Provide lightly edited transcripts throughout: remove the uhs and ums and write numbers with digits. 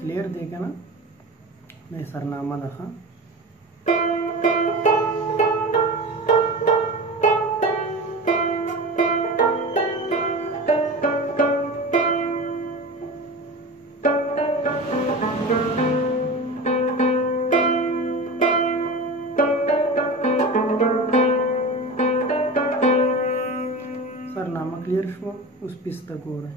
Clear दे के ना मैं सरनामा रखा सरनामा क्लियर शो उस पिस्ता को रहा है.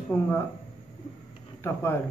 Sponga tapar